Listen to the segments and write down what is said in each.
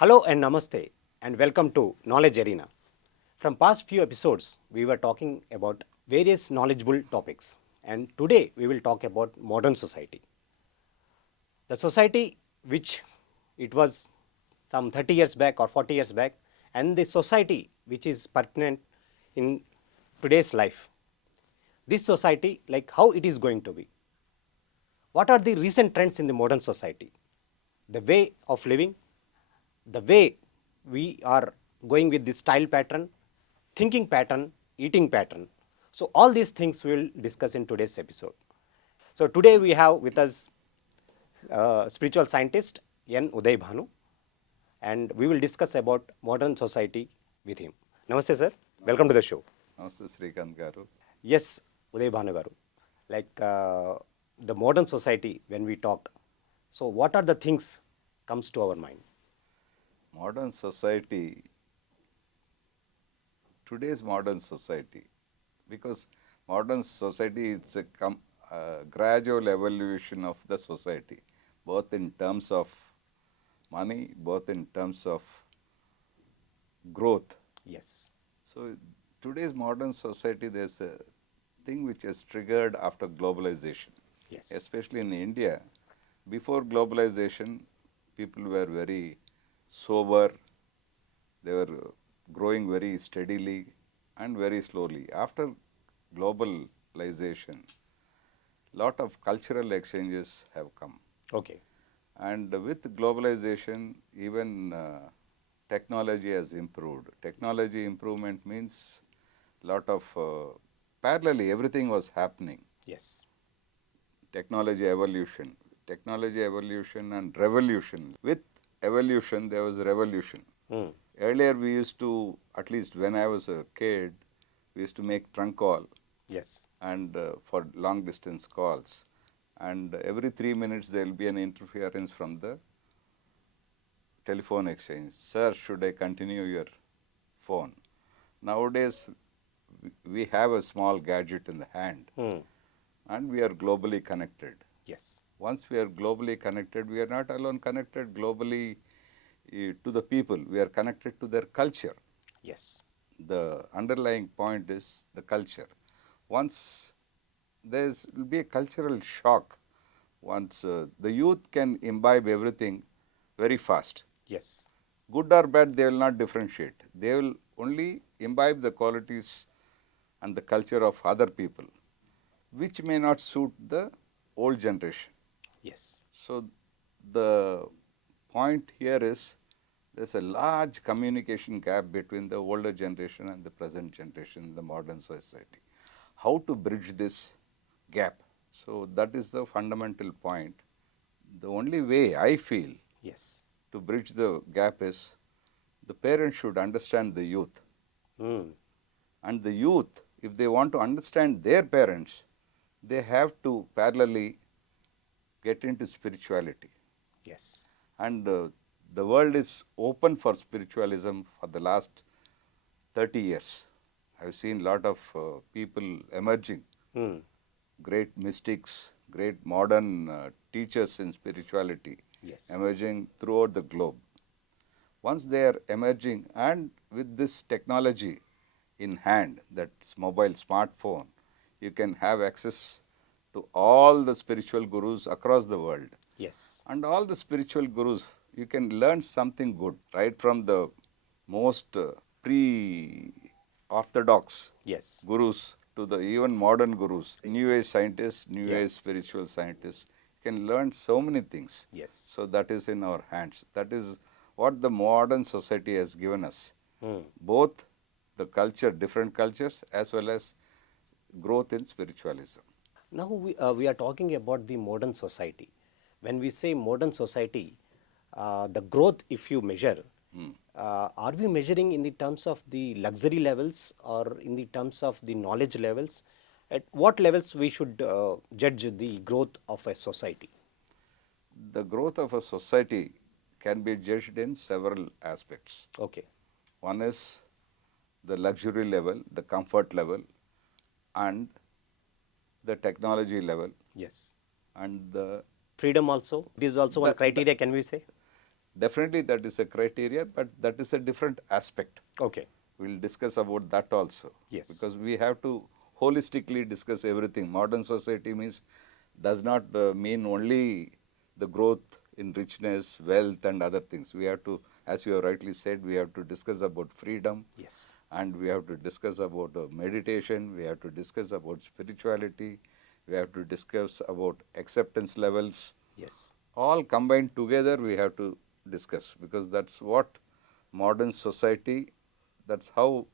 Hello and namaste and welcome to Knowledge Arena. From past few episodes, we were talking about various knowledgeable topics and today we will talk about modern society. The society which it was some 30 years back or 40 years back and the society which is pertinent in today's life. This society, like how it is going to be. What are the recent trends in the modern society? The way of living, the way we are going with the style pattern, thinking pattern, eating pattern. So all these things we will discuss in today's episode. So today we have with us spiritual scientist N. Uday Bhanu, and we will discuss about modern society with him. Namaste, sir. Welcome to the show. నమస్తే శ్రీకాంత్ గారు. Yes, Uday Bhanu garu. Like the modern society when we talk. So what are the things comes to our mind? Modern society, today's modern society, because modern society is a gradual evolution of the society, both in terms of money, both in terms of growth. Yes. So today's modern society, there's a thing which is triggered after globalization. Yes. Especially in India, before globalization, people were very sober, they were growing very steadily and very slowly. After globalization, lot of cultural exchanges have come. Okay. And with globalization, even technology has improved. Technology improvement means lot of parallelly everything was happening. Yes. Technology evolution and revolution. With evolution, there was revolution. Earlier we used to, at least when I was a kid, we used to make trunk call. Yes. And for long distance calls. And every 3 minutes there will be an interference from the telephone exchange. Sir, should I continue your phone? Nowadays, we have a small gadget in the hand. And we are globally connected. Yes. Once we are globally connected, we are not alone connected globally to the people. We are connected to their culture. Yes. The underlying point is the culture. Once there will be a cultural shock, once the youth can imbibe everything very fast. Yes. Good or bad, they will not differentiate. They will only imbibe the qualities and the culture of other people, which may not suit the old generation. Yes. So the point here is there's a large communication gap between the older generation and the present generation in the modern society. How to bridge this gap? So that is the fundamental point. The only way I feel Yes. to bridge the gap is the parents should understand the youth. And the youth, if they want to understand their parents, they have to parallelly get into spirituality. Yes. And the world is open for spiritualism for the last 30 years. I've seen a lot of people emerging, great mystics, great modern teachers in spirituality, Yes. emerging throughout the globe. Once they are emerging, and with this technology in hand, that's mobile smartphone, you can have access to all the spiritual gurus across the world. Yes. And all the spiritual gurus, you can learn something good, right from the most pre-orthodox Yes. gurus to the even modern gurus, new age scientists, new Yeah. age spiritual scientists. You can learn so many things. Yes. So that is in our hands. That is what the modern society has given us. Both the culture, different cultures, as well as growth in spiritualism. Now we are talking about the modern society. When we say modern society, the growth, if you measure, are we measuring in the terms of the luxury levels or in the terms of the knowledge levels? At what levels we should judge the growth of a society? The growth of a society can be judged in several aspects. Okay. One is the luxury level, the comfort level, and the technology level, Yes. and the Freedom also. It is also one criteria, can we say? Definitely that is a criteria, but that is a different aspect. Okay. We'll discuss about that also. Yes. Because we have to holistically discuss everything. Modern society does not mean only the growth in richness, wealth and other things. We have to, as you have rightly said, we have to discuss about freedom. Yes. And we have to discuss about meditation, we have to discuss about spirituality, we have to discuss about acceptance levels. Yes. All combined together we have to discuss, because that's what modern society, that's how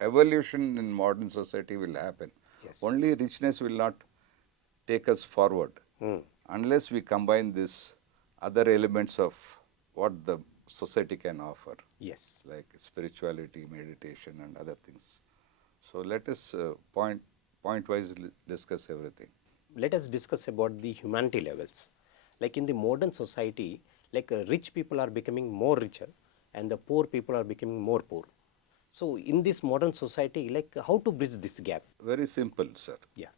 evolution in modern society will happen. Yes. Only richness will not take us forward unless we combine these other elements of what the society can offer. Yes. Like spirituality, meditation and other things. So let us point-wise discuss everything. Let us discuss about the humanity levels. Like in the modern society, like rich people are becoming more richer and the poor people are becoming more poor. So in this modern society, like how to bridge this gap? Very simple, sir. Yeah.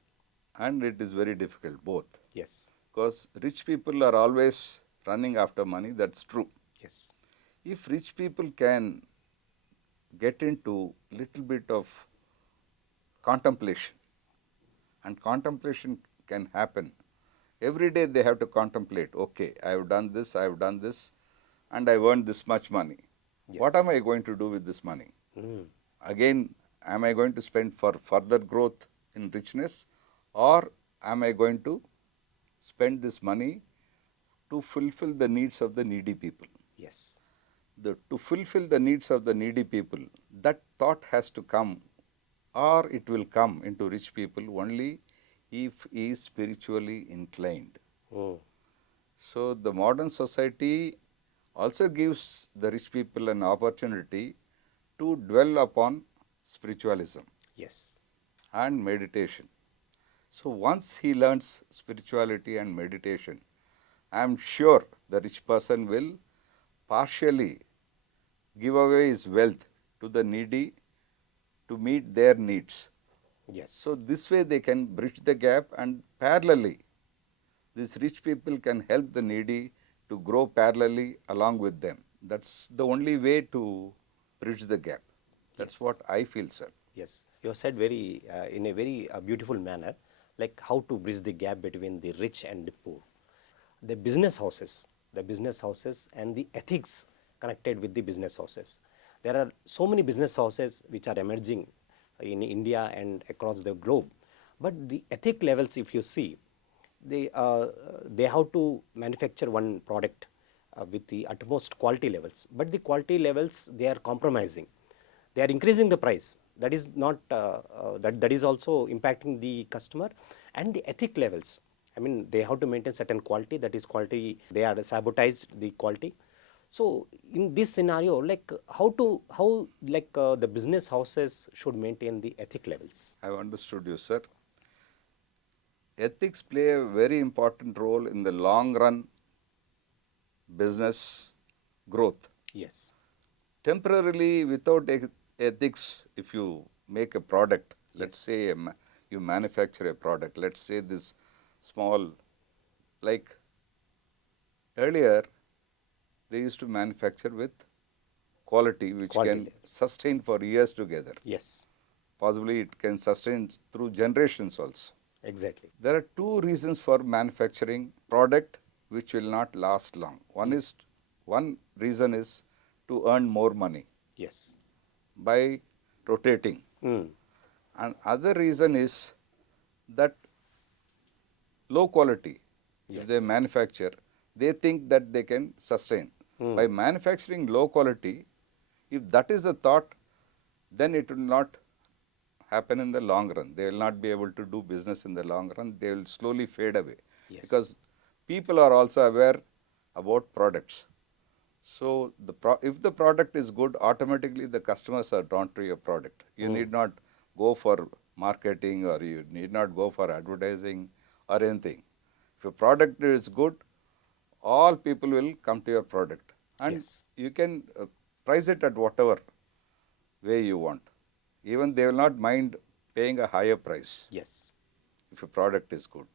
And it is very difficult, both. Yes. Because rich people are always running after money, that's true. Yes. If rich people can get into little bit of contemplation, and contemplation can happen. Every day they have to contemplate, okay, I have done this, and I earned this much money. Yes. What am I going to do with this money? Again, am I going to spend for further growth in richness, or am I going to spend this money to fulfill the needs of the needy people? Yes. To fulfill the needs of the needy people, that thought has to come, or it will come into rich people only if he is spiritually inclined. So the modern society also gives the rich people an opportunity to dwell upon spiritualism. Yes. And meditation. So once he learns spirituality and meditation, I am sure the rich person will partially give away his wealth to the needy to meet their needs. Yes. So this way they can bridge the gap, and parallelly these rich people can help the needy to grow parallelly along with them. That's the only way to bridge the gap. That's Yes. what I feel, sir. Yes, you have said very in a very beautiful manner, like how to bridge the gap between the rich and the poor. The business houses and the ethics connected with the business houses. There are so many business houses which are emerging in India and across the globe, but the ethic levels, if you see, they have to manufacture one product with the utmost quality levels, but the quality levels they are compromising. They are increasing the price. That is not that is also impacting the customer and the ethic levels. I mean, they have to maintain certain quality. That is quality. They are sabotaged the quality. So in this scenario, like how like the business houses should maintain the ethic levels. I have understood you, sir. Ethics play a very important role in the long run business growth. Yes. Temporarily, without ethics, if you make a product, let's say you manufacture a product, let's say this small, like earlier, they used to manufacture with quality which can sustain for years together. Yes. Possibly it can sustain through generations also. Exactly. There are two reasons for manufacturing product which will not last long. One reason is to earn more money. Yes. By rotating. And other reason is that low quality. If they manufacture, they think that they can sustain. By manufacturing low quality, if that is the thought, then it will not happen in the long run. They will not be able to do business in the long run. They will slowly fade away. Yes. Because people are also aware about products. So if the product is good, automatically the customers are drawn to your product. You need not go for marketing, or you need not go for advertising or anything. If your product is good, all people will come to your product. And you can price it at whatever way you want. Even they will not mind paying a higher price. Yes. If your product is good.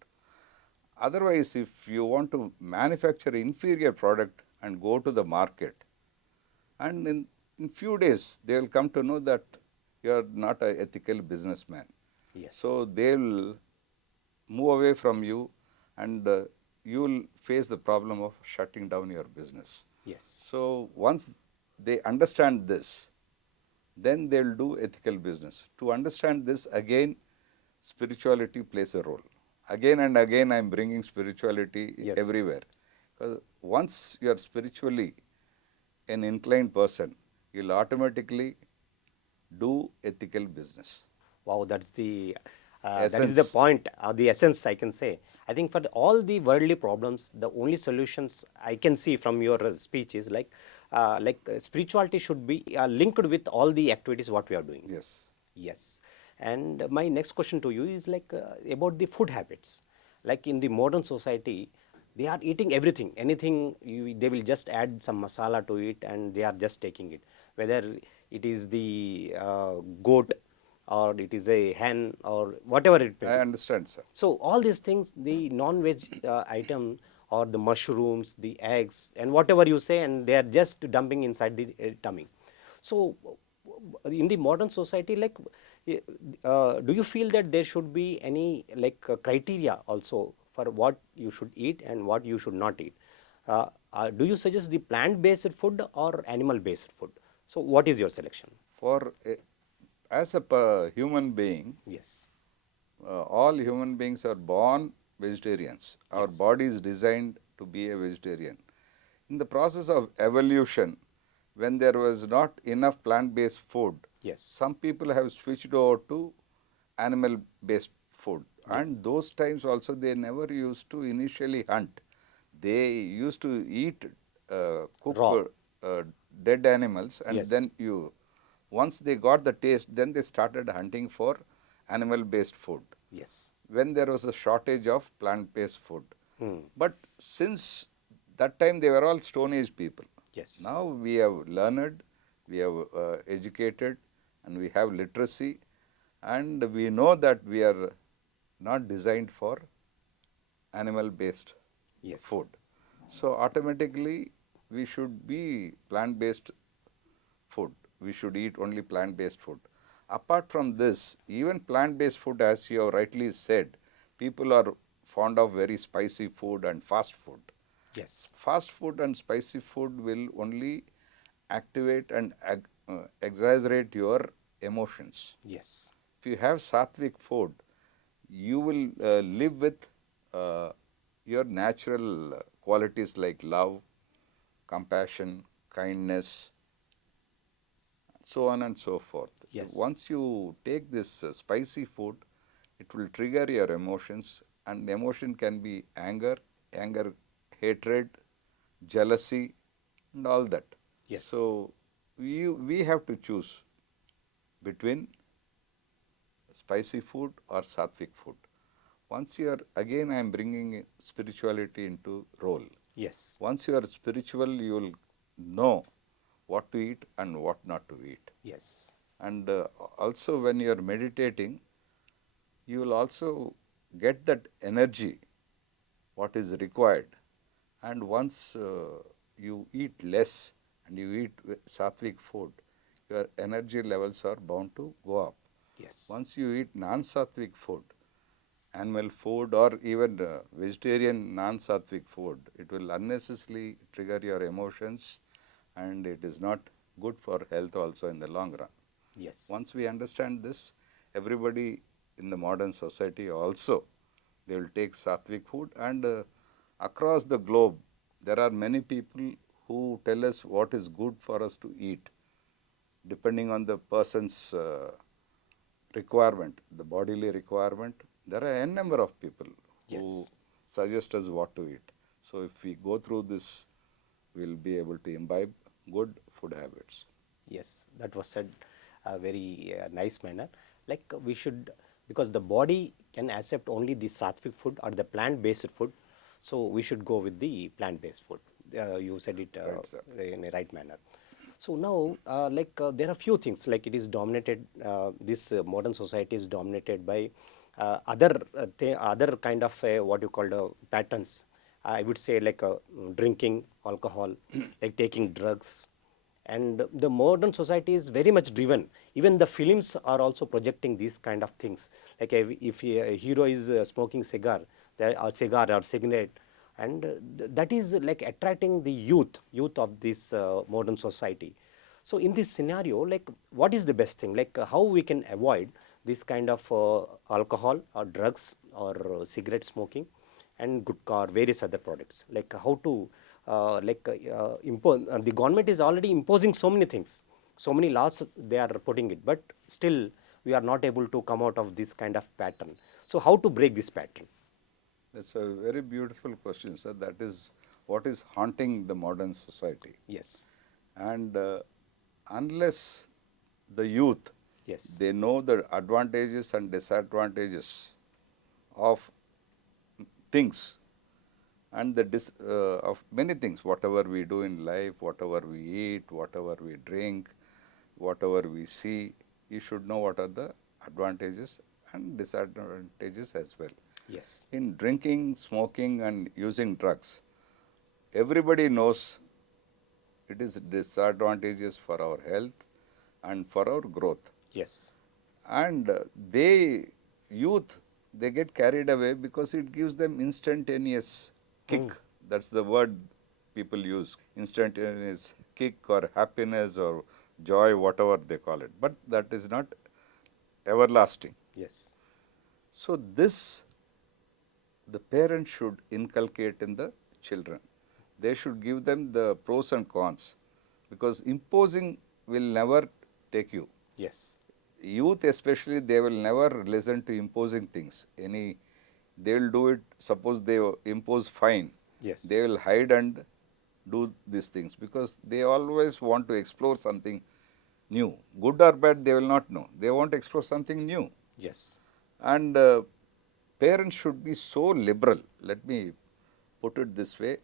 Otherwise, if you want to manufacture inferior product, and go to the market, and in few days they will come to know that you are not an ethical businessman. Yes. So they will move away from you, and you will face the problem of shutting down your business. Yes. So once they understand this, then they will do ethical business. To understand this, again, spirituality plays a role. Again and again, I am bringing spirituality Yes. everywhere. Because once you are spiritually an inclined person, you will automatically do ethical business. Wow, that's that is the Essence. point, the essence, I can say. I think for all the worldly problems, the only solutions I can see from your speech is spirituality should be linked with all the activities what we are doing. Yes. Yes. And my next question to you is about the food habits. Like in the modern society, they are eating everything, anything they will just add some masala to it and they are just taking it. Whether it is the goat or it is a hen or whatever it may I be. understand, sir. So all these things, the non-veg item or the mushrooms, the eggs, and whatever you say, and they are just dumping inside the tummy. So in the modern society, do you feel that there should be any criteria also for what you should eat and what you should not eat? Do you suggest the plant-based food or animal-based food? So what is your selection? For as a human being, Yes. all human beings are born vegetarians. Our Yes. body is designed to be a vegetarian. In the process of evolution, when there was not enough plant-based food, Yes. some people have switched over to animal-based food. Yes. And those times also they never used to initially hunt. They used to eat cooked Raw. dead animals, and Yes. then once they got the taste, then they started hunting for animal-based food Yes. when there was a shortage of plant-based food. Hmm. But since that time they were all Stone Age people. Yes. Now we have learned, we have educated, and we have literacy, and we know that we are not designed for animal-based Yes. food. So automatically we should be plant-based food. We should eat only plant-based food. Apart from this, even plant-based food, as you have rightly said, people are fond of very spicy food and fast food. Yes. Fast food and spicy food will only activate and exaggerate your emotions. Yes. If you have sattvic food, you will live with your natural qualities like love, compassion, kindness, so on and so forth. Yes. Once you take this spicy food, it will trigger your emotions, and emotion can be anger, hatred, jealousy, and all that. Yes. So we have to choose between spicy food or sattvic food. Once you are, again I am bringing spirituality into role. Yes. Once you are spiritual, you will know what to eat and what not to eat. Yes. And also when you are meditating, you will also get that energy, what is required. And once you eat less and you eat sattvic food, your energy levels are bound to go up. Yes. Once you eat non-sattvic food, animal food or even vegetarian non-sattvic food, it will unnecessarily trigger your emotions, and it is not good for health also in the long run. Yes. Once we understand this, everybody in the modern society also, they will take sattvic food, and across the globe, there are many people who tell us what is good for us to eat, depending on the person's requirement, the bodily requirement. There are n number of people who Yes. suggest us what to eat. So if we go through this, we will be able to imbibe good food habits. Yes, that was said a very nice manner. We should, because the body can accept only the sattvic food or the plant-based food, so we should go with the plant-based food. You said it Right, sir. in a right manner. So now, there are few things like it is dominated. This modern society is dominated by other kind of what you call patterns, I would say like drinking alcohol, like taking drugs. And the modern society is very much driven. Even the films are also projecting these kind of things. Like if a hero is smoking cigar, there are cigar or cigarette, and that is like attracting the youth of this modern society. So in this scenario, like what is the best thing? Like how we can avoid this kind of alcohol or drugs or cigarette smoking and gutka or various other products? Like how to impose? The government is already imposing so many things, so many laws they are putting it, but still we are not able to come out of this kind of pattern. So how to break this pattern? That's a very beautiful question, sir. That is what is haunting the modern society. Yes. And unless the youth, Yes. they know the advantages and disadvantages of things and of many things, whatever we do in life, whatever we eat, whatever we drink, whatever we see, you should know what are the advantages and disadvantages as well. Yes. In drinking, smoking and using drugs, everybody knows it is disadvantages for our health and for our growth. Yes. And youth, they get carried away because it gives them instantaneous kick. That's the word people use, instantaneous kick or happiness or joy, whatever they call it. But that is not everlasting. Yes. So this, the parents should inculcate in the children. They should give them the pros and cons, because imposing will never take you. Yes. Youth especially, they will never listen to imposing things. They will do it, suppose they impose fine. Yes. They will hide and do these things because they always want to explore something new. Good or bad, they will not know. They want to explore something new. Yes. And parents should be so liberal. Let me put it this way.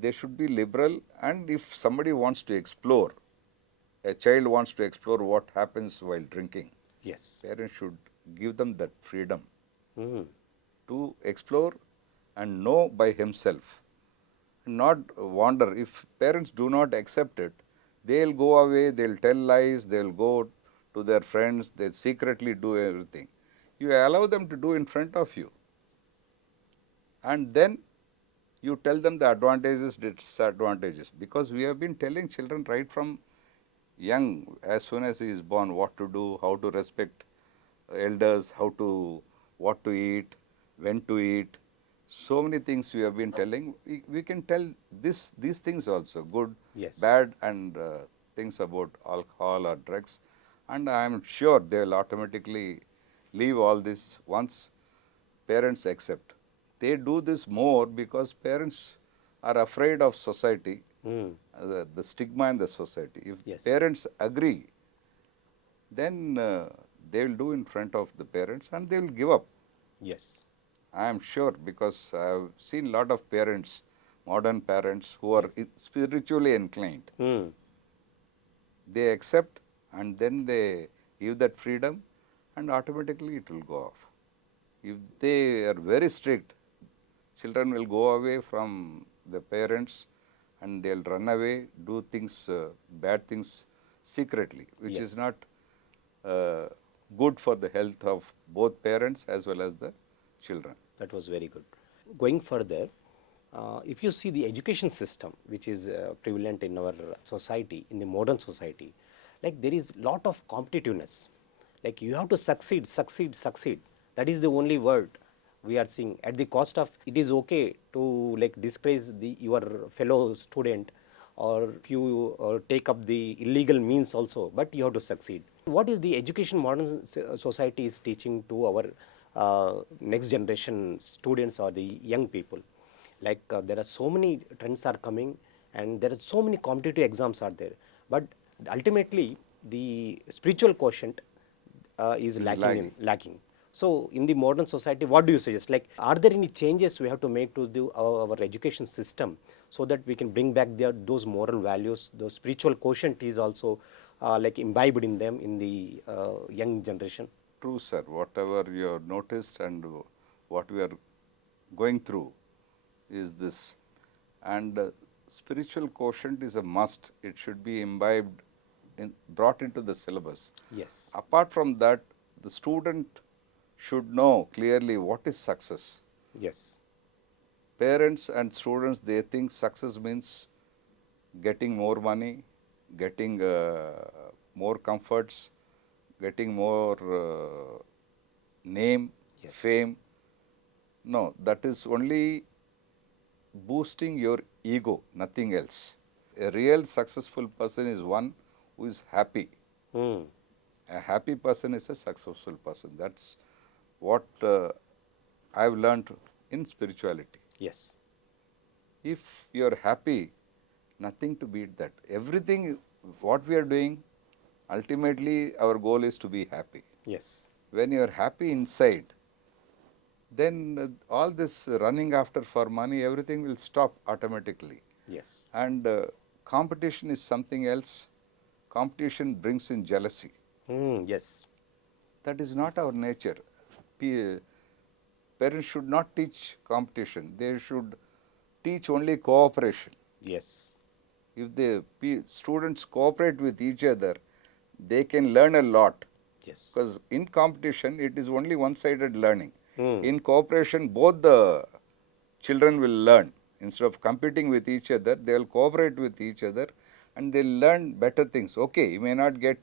They should be liberal, and if somebody wants to explore, a child wants to explore what happens while drinking, Yes. parents should give them that freedom Mm. to explore and know by himself, not wander. If parents do not accept it, they'll go away, they'll tell lies, they'll go to their friends, they'll secretly do everything. You allow them to do in front of you, and then you tell them the advantages, disadvantages, because we have been telling children right from young, as soon as he is born, what to do, how to respect elders, what to eat, when to eat. So many things we have been telling. We can tell these things also, good, Yes. bad, and things about alcohol or drugs. And I am sure they will automatically leave all this once parents accept. They do this more because parents are afraid of society, Mm. the stigma in the society. If Yes. parents agree, then they will do in front of the parents and they will give up. Yes. I am sure, because I have seen a lot of parents, modern parents, who are spiritually inclined. Mm. They accept and then they give that freedom and automatically it will go off. If they are very strict, children will go away from the parents and they'll run away, do things, bad things secretly, which Yes. is not good for the health of both parents as well as the children. That was very good. Going further, if you see the education system, which is prevalent in our society, in the modern society, like there is lot of competitiveness. Like you have to succeed, succeed, succeed. That is the only word we are seeing. At the cost of, it is okay to like dispraise your fellow student, or if you take up the illegal means also, but you have to succeed. What is the education modern society is teaching to our next generation students or the young people? Like there are so many trends are coming, and there are so many competitive exams are there, but ultimately the spiritual quotient is lacking. So in the modern society, what do you suggest? Like, are there any changes we have to make to our education system so that we can bring back those moral values, those spiritual quotient is also like imbibed in them in the young generation? True, sir. Whatever you have noticed and what we are going through, is this. And spiritual quotient is a must. It should be imbibed, brought into the syllabus. Yes. Apart from that, the student should know clearly what is success. Yes. Parents and students, they think success means getting more money, getting more comforts, getting more name, Yes. fame. No, that is only boosting your ego, nothing else. A real successful person is one who is happy. Hmm. A happy person is a successful person. That's what I've learned in spirituality. Yes. If you're happy, nothing to beat that. Everything, what we are doing, ultimately our goal is to be happy. Yes. When you're happy inside, then all this running after for money, everything will stop automatically. Yes. And competition is something else. Competition brings in jealousy. Hmm. Yes. That is not our nature. Parents should not teach competition. They should teach only cooperation. Yes. If the students cooperate with each other, they can learn a lot. Yes. Because in competition, it is only one-sided learning. Hmm. In cooperation, both the children will learn. Instead of competing with each other, they will cooperate with each other and they'll learn better things. Okay, you may not get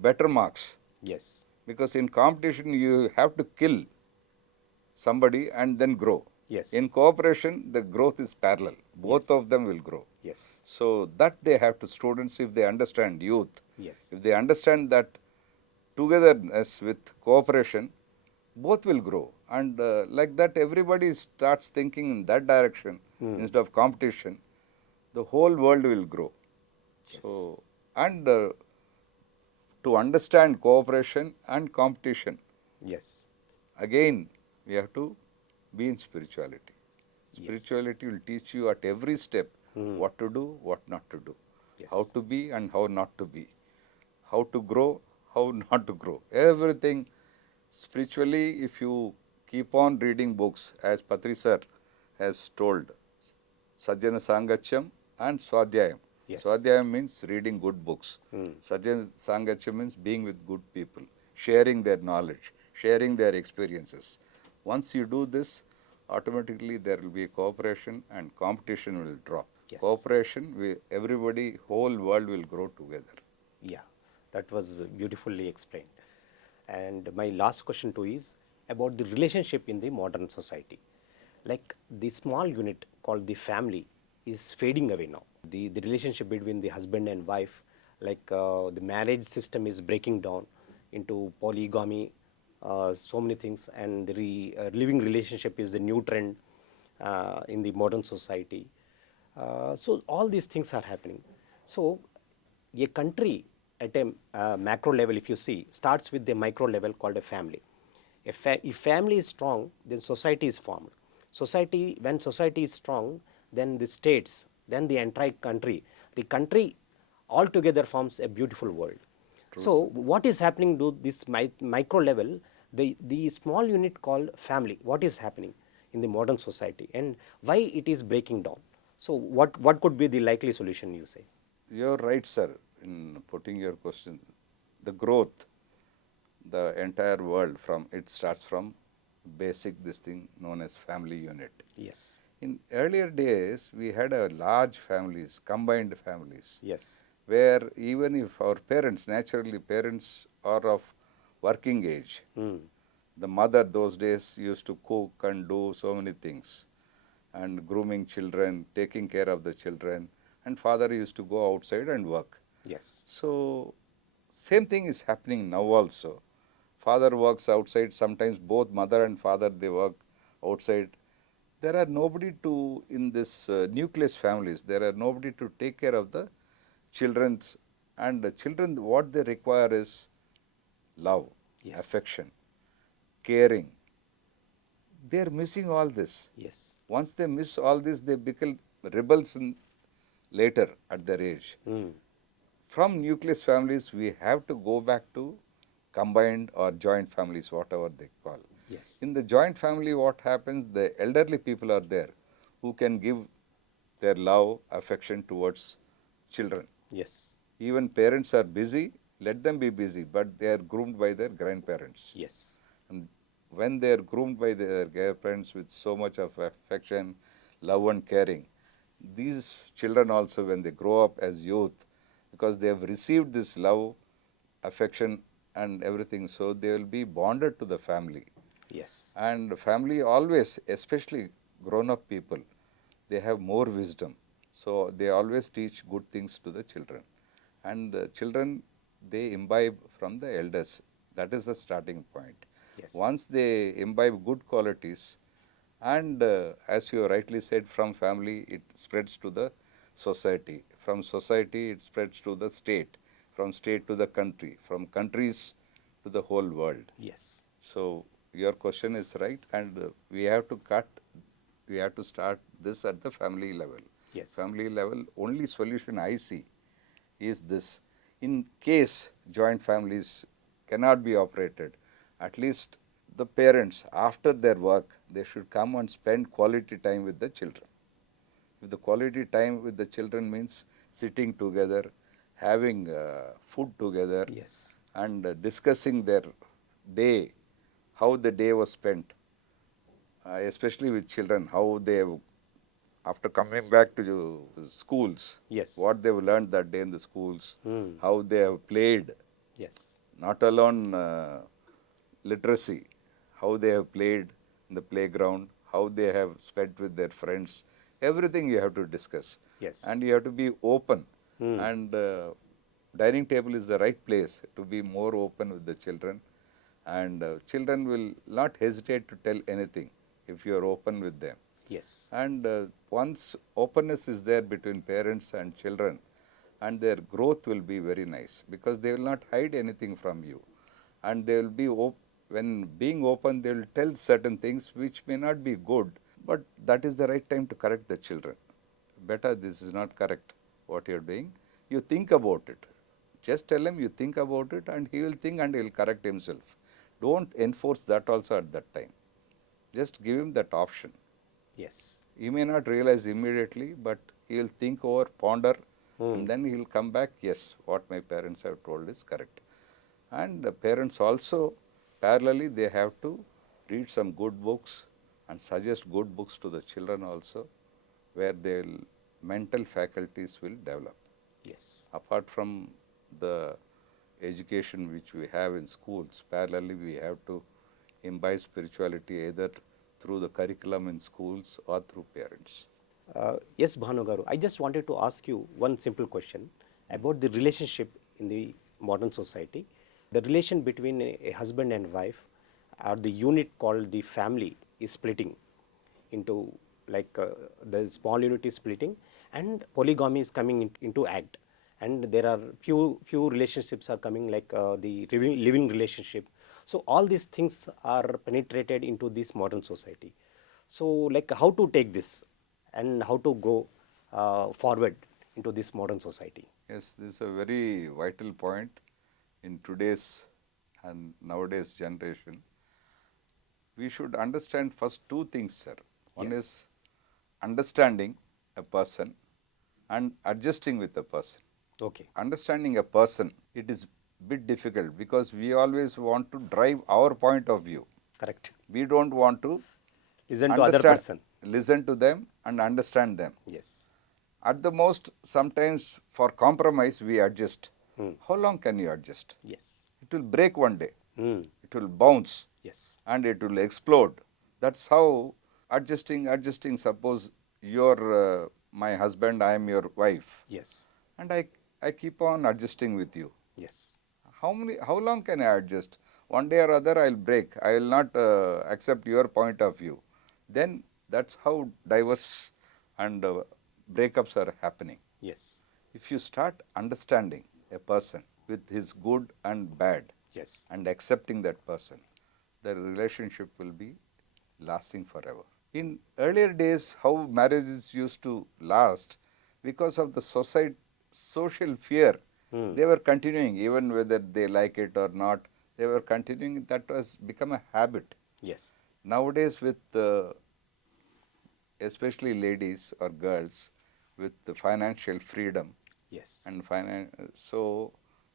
better marks, Yes. because in competition, you have to kill somebody and then grow. Yes. In cooperation, the growth is parallel. Both Yes. of them will grow. Yes. So that they have to, students, if they understand, youth, Yes. if they understand that togetherness with cooperation, both will grow. And like that, everybody starts thinking in that direction instead of competition, the whole world will grow. Yes. So, and to understand cooperation and competition, Yes. again, we have to be in spirituality. Yes. Spirituality will teach you at every step what to do, what not to do, Yes. how to be and how not to be, how to grow, how not to grow. Everything spiritually, if you keep on reading books, as Patri sir has told, Sajjana Sangacham and Swadhyayam. Yes. Swadhyayam means reading good books. Sajjana Sangacham means being with good people, sharing their knowledge, sharing their experiences. Once you do this, automatically there will be cooperation and competition will drop. Yes. Cooperation, everybody, whole world will grow together. Yeah, that was beautifully explained. And my last question too is about the relationship in the modern society. Like the small unit called the family is fading away now. The relationship between the husband and wife, like the marriage system is breaking down into polygamy, so many things, and the living relationship is the new trend in the modern society. So all these things are happening. So a country at a macro level, if you see, starts with the micro level called a family. If family is strong, then society is formed. When society is strong, then the states, then the entire country. The country altogether forms a beautiful world. So what is happening to this micro level, the small unit called family, what is happening in the modern society and why it is breaking down? So what could be the likely solution, you say? You're right, sir, in putting your question. The growth, the entire world, it starts from basic, this thing known as family unit. Yes. In earlier days, we had a large families, combined families, Yes. where even if our parents, naturally parents are of working age, the mother those days used to cook and do so many things, and grooming children, taking care of the children, and father used to go outside and work. Yes. So, same thing is happening now also. Father works outside, sometimes both mother and father, they work outside. There are nobody to, in this nucleus families, there are nobody to take care of the children. And the children, what they require is love, Yes. affection, caring. They are missing all this. Yes. Once they miss all this, they become rebels later at their age. From nucleus families, we have to go back to combined or joint families, whatever they call. Yes. In the joint family, what happens, the elderly people are there. who can give their love, affection towards children. Yes. Even parents are busy, let them be busy, but they are groomed by their grandparents. Yes. And when they are groomed by their grandparents with so much of affection, love and caring, these children also, when they grow up as youth, because they have received this love, affection and everything, so they will be bonded to the family. Yes. And family always, especially grown-up people, they have more wisdom. So they always teach good things to the children. And the children, they imbibe from the elders. That is the starting point. Yes. Once they imbibe good qualities, and as you rightly said, from family it spreads to the society. From society it spreads to the state. From state to the country. From countries to the whole world. Yes. So your question is right, and we have to start this at the family level. Yes. Family level, only solution I see is this. In case joint families cannot be operated, at least the parents, after their work, they should come and spend quality time with the children. If the quality time with the children means sitting together, having food together, Yes. and discussing their day, how the day was spent, especially with children, how they have, after coming back to schools, Yes. what they have learned that day in the schools, Hmm. how they have played, Yes. not alone literacy, how they have played in the playground, how they have spent with their friends, everything you have to discuss. Yes. And you have to be open. Hmm. And dining table is the right place to be more open with the children. And children will not hesitate to tell anything if you are open with them. Yes. And once openness is there between parents and children, and their growth will be very nice, because they will not hide anything from you. And they will be, when being open, they will tell certain things which may not be good, but that is the right time to correct the children. Better, this is not correct, what you are doing. You think about it. Just tell him you think about it, and he will think and he will correct himself. Don't enforce that also at that time. Just give him that option. Yes. He may not realize immediately, but he will think over, ponder, and then he will come back, yes, what my parents have told is correct. And the parents also, parallelly, they have to read some good books and suggest good books to the children also, where their mental faculties will develop. Yes. Apart from the education which we have in schools, parallelly we have to imbibe spirituality either through the curriculum in schools or through parents. Yes, Bhanu Garu, I just wanted to ask you one simple question about the relationship in the modern society. The relation between a husband and wife, or the unit called the family, is splitting into, like, the small unit is splitting, and polygamy is coming into act. And there are few relationships are coming, like the living relationship. So all these things are penetrated into this modern society. So, like, how to take this and how to go forward into this modern society? Yes, this is a very vital point in today's and nowadays generation. We should understand first two things, sir. One Yes. is understanding a person and adjusting with a person. Okay. Understanding a person, it is bit difficult because we always want to drive our point of view. Correct. We don't want to Listen to other person. listen to them and understand them. Yes. At the most, sometimes for compromise, we adjust. Hmm. How long can you adjust? Yes. It will break one day. Hmm. It will bounce Yes. and it will explode. That's how adjusting. Suppose you're my husband, I am your wife, Yes. and I keep on adjusting with you. Yes. How long can I adjust? One day or other I'll break. I will not accept your point of view. Then that's how divorce and breakups are happening. Yes. If you start understanding a person with his good and bad Yes. and accepting that person, the relationship will be lasting forever. In earlier days, how marriages used to last, because of the social fear, they were continuing even whether they like it or not. They were continuing. That was become a habit. Yes. Nowadays, with especially ladies or girls with the financial freedom Yes. and so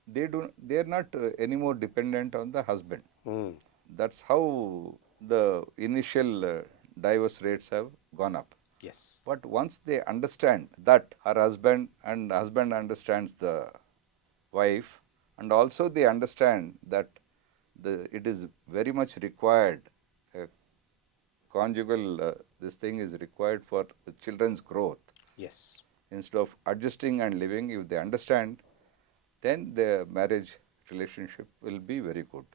they are not anymore dependent on the husband. Mm. That's how the initial divorce rates have gone up. Yes. But once they understand that her husband understands the wife, and also they understand that it is very much required, conjugal this thing is required for the children's growth. Yes. Instead of adjusting and living, if they understand, then the marriage relationship will be very good.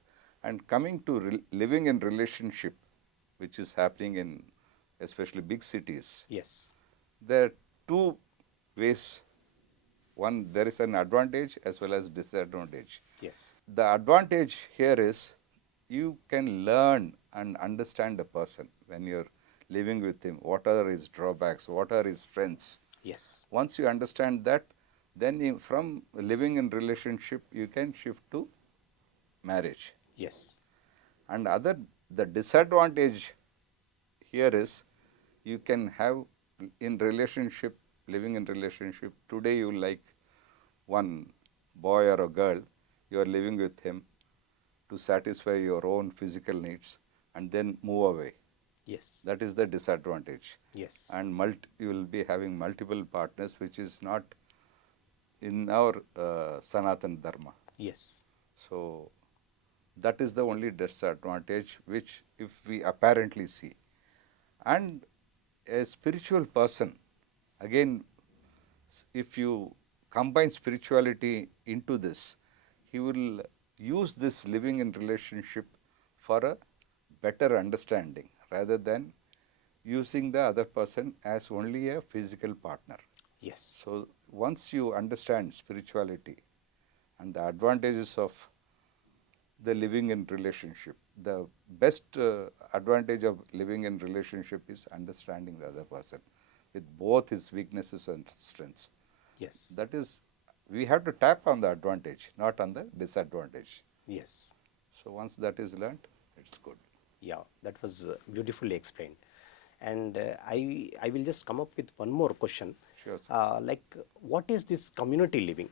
And coming to living in relationship, which is happening in especially big cities, Yes. there are two ways. One, there is an advantage as well as disadvantage. Yes. The advantage here is you can learn and understand a person when you're living with him. What are his drawbacks? What are his strengths? Yes. Once you understand that, then from living in relationship, you can shift to marriage. Yes. And the disadvantage here is you can have in relationship, living in relationship, today you like one boy or a girl, you are living with him to satisfy your own physical needs and then move away. Yes. That is the disadvantage. Yes. And you will be having multiple partners, which is not in our Sanatan Dharma. Yes. So that is the only disadvantage which if we apparently see. And a spiritual person, again, if you combine spirituality into this, he will use this living in relationship for a better understanding rather than using the other person as only a physical partner. Yes. So once you understand spirituality and the advantages of the living in relationship, the best advantage of living in relationship is understanding the other person with both his weaknesses and strengths. Yes. That is, we have to tap on the advantage, not on the disadvantage. Yes. So once that is learnt, it's good. Yeah, that was beautifully explained. And I will just come up with one more question. Sure, sir. Like, what is this community living?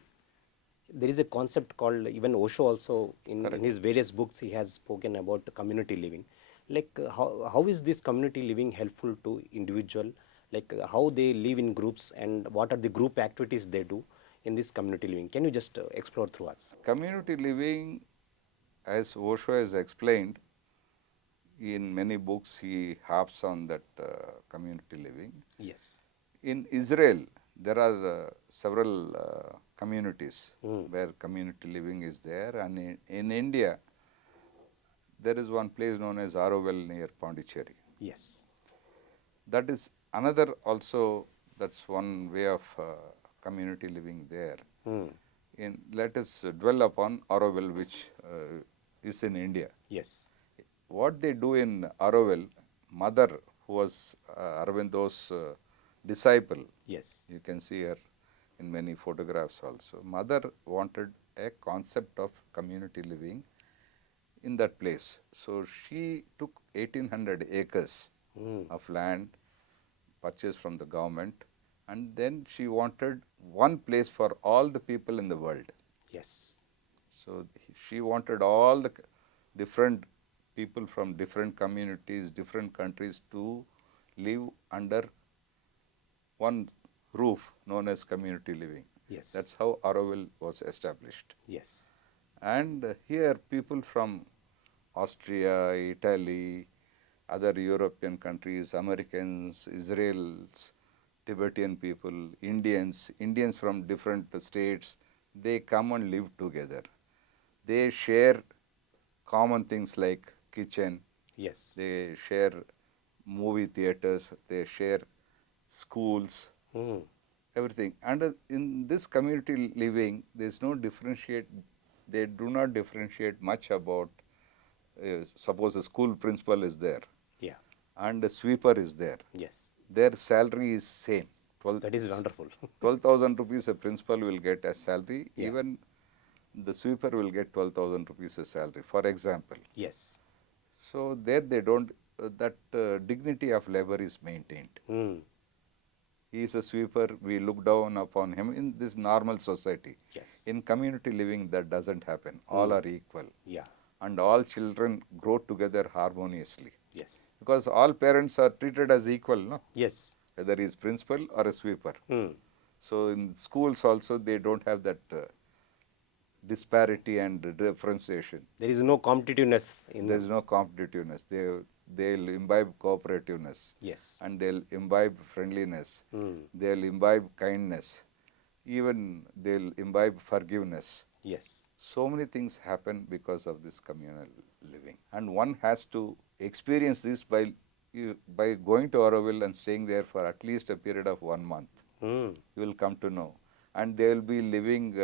There is a concept called, even Osho also in his various books he has spoken about community living. Like, how is this community living helpful to individual? Like, how they live in groups and what are the group activities they do in this community living? Can you just explore through us? Community living, as Osho has explained, in many books he harps on that community living. Yes. In Israel, there are several communities where community living is there, and in India, there is one place known as Arovel near Pondicherry. Yes. That is another also, that's one way of community living there. Let us dwell upon Arovel, which is in India. Yes. What they do in Arovel, mother who was Arvindo's disciple, Yes. you can see her in many photographs also. Mother wanted a concept of community living in that place. So she took 1800 acres of land purchased from the government, and then she wanted one place for all the people in the world. Yes. So she wanted all the different people from different communities, different countries to live under one roof known as community living. Yes. That's how Auroville was established. Yes. And here people from Austria, Italy, other European countries, Americans, Israelis, Tibetan people, Indians from different states, they come and live together. They share common things like kitchen, Yes. they share movie theaters, they share schools, everything. And in this community living, there's no differentiate, they do not differentiate much about, suppose a school principal is there Yeah. and a sweeper is there. Yes. Their salary is same. That is wonderful. 12,000 rupees a principal will get as salary, Yeah. even the sweeper will get 12,000 rupees as salary, for example. Yes. So there they don't that dignity of labor is maintained. Mm. He is a sweeper, we look down upon him in this normal society. Yes. In community living, that doesn't happen. All are equal. Yeah. And all children grow together harmoniously. Yes. Because all parents are treated as equal, no? Yes. Whether he is principal or a sweeper. Mm. So in schools also, they don't have that disparity and differentiation. There is no competitiveness in There is no competitiveness. They'll imbibe cooperativeness. Yes. And they'll imbibe friendliness. Mm. They'll imbibe kindness. Even they'll imbibe forgiveness. Yes. So many things happen because of this communal living. And one has to experience this by going to Auroville and staying there for at least a period of 1 month. Mm. You will come to know. And they will be living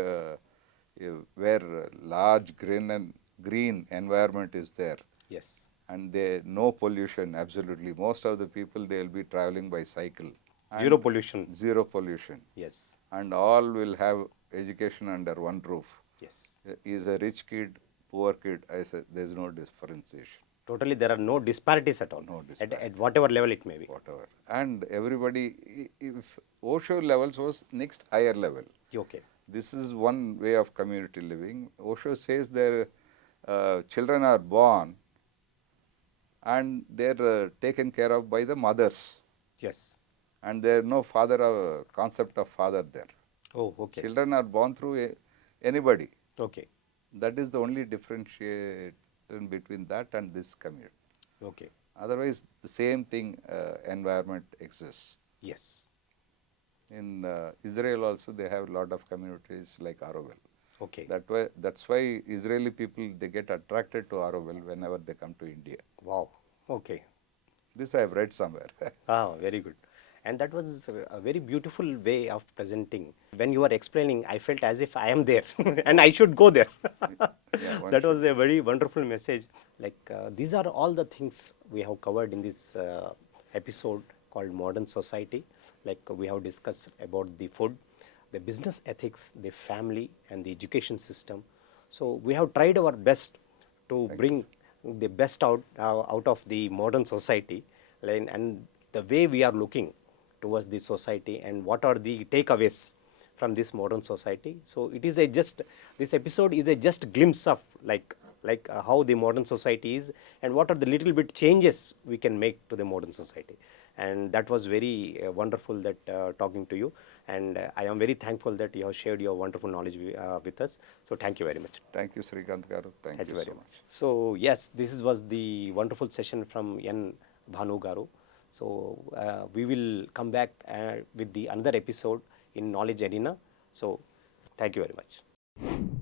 where large green environment is there. Yes. And no pollution, absolutely. Most of the people, they will be traveling by cycle. And Zero pollution. Zero pollution. Yes. And all will have education under one roof. Yes. He is a rich kid, poor kid, I said there is no differentiation. Totally, there are no disparities at all. No At disparity. whatever level it may be. Whatever. And everybody, if Osho levels was next higher level. Okay. This is one way of community living. Osho says their children are born and they're taken care of by the mothers. Yes. And there is no concept of father there. Oh, okay. Children are born through anybody. Okay. That is the only differentiation between that and this community. Okay. Otherwise, the same thing environment exists. Yes. In Israel also, they have a lot of communities like Auroville. Okay. That's why Israeli people, they get attracted to Auroville whenever they come to India. Wow. Okay. This I have read somewhere. Ah, very good. And that was a very beautiful way of presenting. When you were explaining, I felt as if I am there and I should go there. That was a very wonderful message. Like these are all the things we have covered in this episode called Modern Society. Like we have discussed about the food, the business ethics, the family and the education system. So we have tried our best to bring the best out of the modern society, and the way we are looking towards the society and what are the takeaways from this modern society. So it is this episode is a just glimpse of how the modern society is and what are the little bit changes we can make to the modern society. And that was very wonderful that talking to you, and I am very thankful that you have shared your wonderful knowledge with us. So thank you very much. Thank you, Srikanth Garu. Thank you very so much. much. So yes, this was the wonderful session from N. Bhanu Garu. So we will come back with the another episode in Knowledge Arena. So thank you very much.